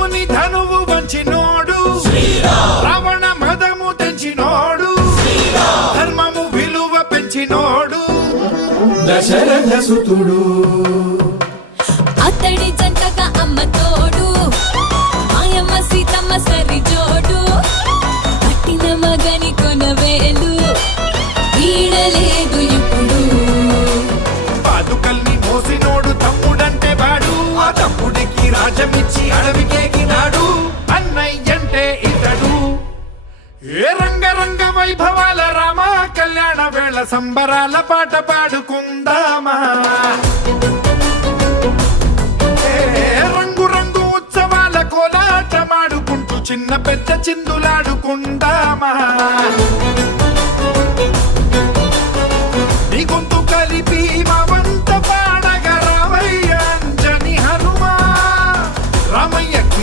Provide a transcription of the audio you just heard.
రాముని ధనువు వంచినోడు రావణ మదము తెంచినోడు ధర్మము విలువ పెంచినోడు దశరథ సుతుడు. అతడి జంటగా అమ్మ తోడు మాయమ్మ సీతమ్మ సరి జోడు పట్టిన మగని కొనవేలు వీడలేదు ఇప్పుడు. పాదుకల్ని మోసినోడు తమ్ముడంటే వాడు ఆ తమ్ముడికి రాజమిచ్చి అడవికేగినాడు అన్నయ్యంటే ఇతడు. ఏ రంగరంగ వైభవాల రామ కళ్యాణ వేళ సంబరాల పాట పాడుకుందామా. రంగు రంగు ఉత్సవాల కోలాటమాడుకుంటూ చిన్న పెద్ద చిందులాడుకుందామా.